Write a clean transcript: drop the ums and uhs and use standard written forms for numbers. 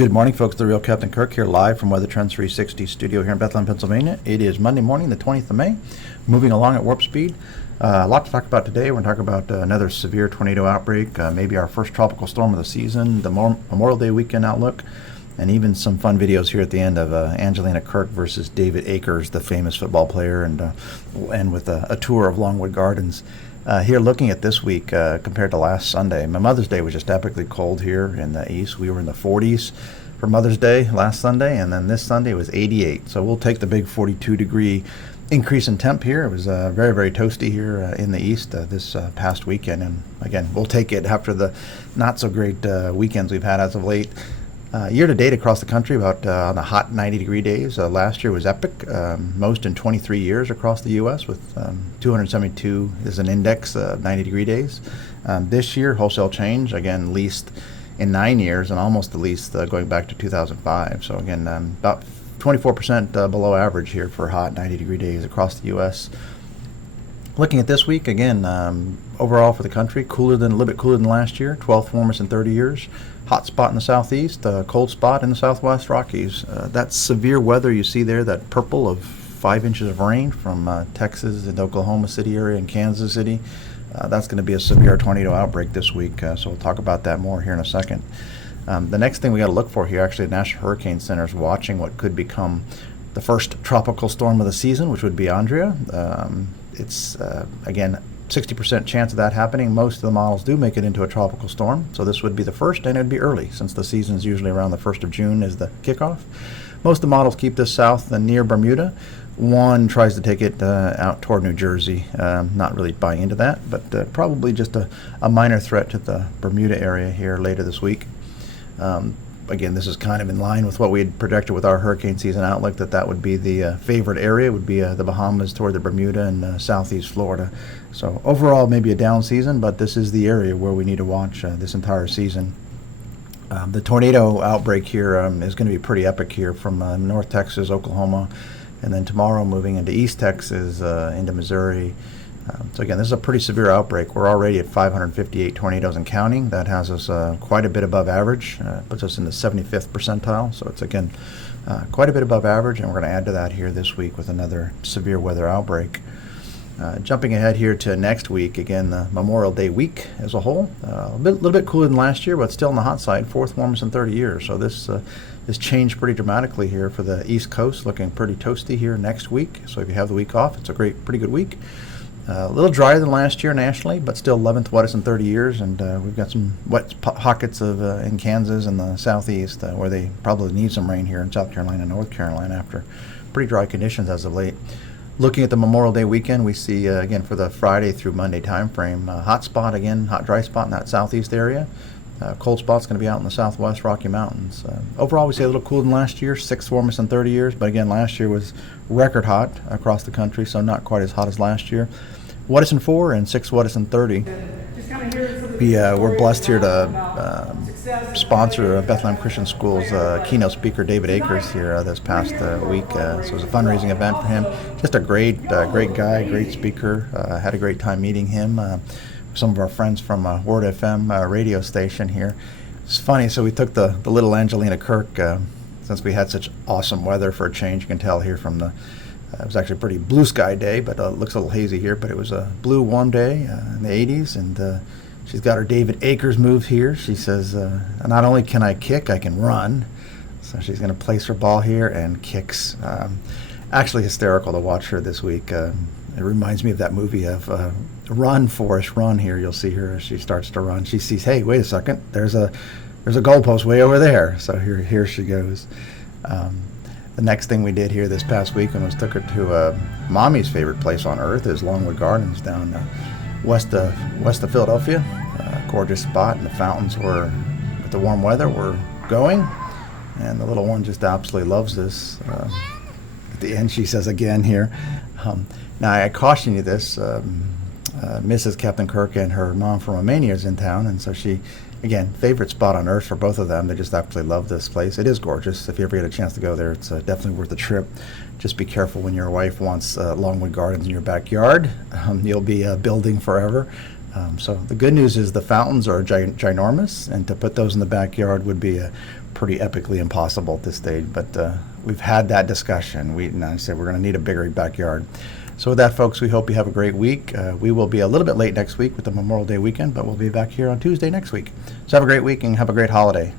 Good morning, folks. The real Captain Kirk here, live from Weather Trends 360 studio here in Bethlehem, Pennsylvania. It is Monday morning, the 20th of May, moving along at warp speed. A lot to talk about today. We're going to talk about another severe tornado outbreak, maybe our first tropical storm of the season, the Memorial Day weekend outlook, and even some fun videos here at the end of Angelina Kirk versus David Akers, the famous football player, and with a tour of Longwood Gardens. Here looking at this week compared to last Sunday, my Mother's Day was just epically cold here in the east. We were in the 40s for Mother's Day last Sunday, and then this Sunday was 88. So we'll take the big 42-degree increase in temp here. It was very, very toasty here in the east this past weekend. And again, we'll take it after the not-so-great weekends we've had as of late. Year-to-date across the country, about on the hot 90-degree days. Last year was epic, most in 23 years across the U.S., with 272 is an index of 90-degree days. This year, wholesale change, again, least in 9 years, and almost the least going back to 2005. So again, about 24% below average here for hot 90-degree days across the U.S. Looking at this week, again, overall for the country, a little bit cooler than last year, 12th warmest in 30 years. Hot spot in the southeast, cold spot in the southwest Rockies. That severe weather you see there, that purple of 5 inches of rain from Texas and Oklahoma City area and Kansas City, that's going to be a severe tornado outbreak this week. So we'll talk about that more here in a second. The next thing we got to look for here, actually, the National Hurricane Center is watching what could become the first tropical storm of the season, which would be Andreea. It's, again, 60% chance of that happening. Most of the models do make it into a tropical storm, so this would be the first, and it'd be early, since the season is usually around the 1st of June is the kickoff. Most of the models keep this south and near Bermuda. One tries to take it out toward New Jersey. Not really buying into that, but probably just a minor threat to the Bermuda area here later this week. Again, this is kind of in line with what we had projected with our hurricane season outlook, that would be the favorite area, would be the Bahamas toward the Bermuda and southeast Florida. So overall, maybe a down season, but this is the area where we need to watch this entire season. The tornado outbreak here is going to be pretty epic here from North Texas, Oklahoma, and then tomorrow moving into East Texas, into Missouri. So again, this is a pretty severe outbreak. We're already at 558 tornadoes and counting. That has us quite a bit above average, puts us in the 75th percentile. So it's, again, quite a bit above average, and we're going to add to that here this week with another severe weather outbreak. Jumping ahead here to next week, again, the Memorial Day week as a whole. A little bit cooler than last year, but still on the hot side, 4th warmest in 30 years. So this changed pretty dramatically here for the East Coast, looking pretty toasty here next week. So if you have the week off, it's a pretty good week. A little drier than last year nationally, but still 11th wettest in 30 years, and we've got some wet pockets in Kansas and the southeast where they probably need some rain here in South Carolina and North Carolina after pretty dry conditions as of late. Looking at the Memorial Day weekend, we see, again, for the Friday through Monday time frame, hot spot again, hot dry spot in that southeast area. Cold spot's going to be out in the southwest Rocky Mountains. Overall, we say a little cooler than last year, 6th warmest in 30 years, but again, last year was record hot across the country, so not quite as hot as last year. Wettest in 4 and 6th wettest in 30. We're blessed here to sponsor Bethlehem Christian School's keynote speaker, David Akers, here this past week. So it was a fundraising event for him. Just a great guy, great speaker. Had a great time meeting him. Some of our friends from Word FM radio station here. It's funny, so we took the little Angelina Kirk, since we had such awesome weather for a change. You can tell here from it was actually a pretty blue sky day, but it looks a little hazy here, but it was a blue warm day in the 80s, and she's got her David Akers move here. She says, not only can I kick, I can run. So she's going to place her ball here and kicks. Actually hysterical to watch her this week. It reminds me of that movie of Run, Forrest, Run here. You'll see her as she starts to run. She sees, hey, wait a second, there's a goalpost way over there. So here she goes. The next thing we did here this past weekend was took her to Mommy's favorite place on earth, is Longwood Gardens down west of Philadelphia. Gorgeous spot, and the fountains with the warm weather, were going, and the little one just absolutely loves this. At the end, she says again here. Now, I caution you this. Mrs. Captain Kirk and her mom from Romania is in town, and so she, again, favorite spot on earth for both of them. They just absolutely love this place. It is gorgeous. If you ever get a chance to go there, it's definitely worth the trip. Just be careful when your wife wants Longwood Gardens in your backyard. You'll be building forever. So the good news is the fountains are ginormous, and to put those in the backyard would be pretty epically impossible at this stage. But we've had that discussion. And I said we're going to need a bigger backyard. So with that, folks, we hope you have a great week. We will be a little bit late next week with the Memorial Day weekend, but we'll be back here on Tuesday next week. So have a great week and have a great holiday.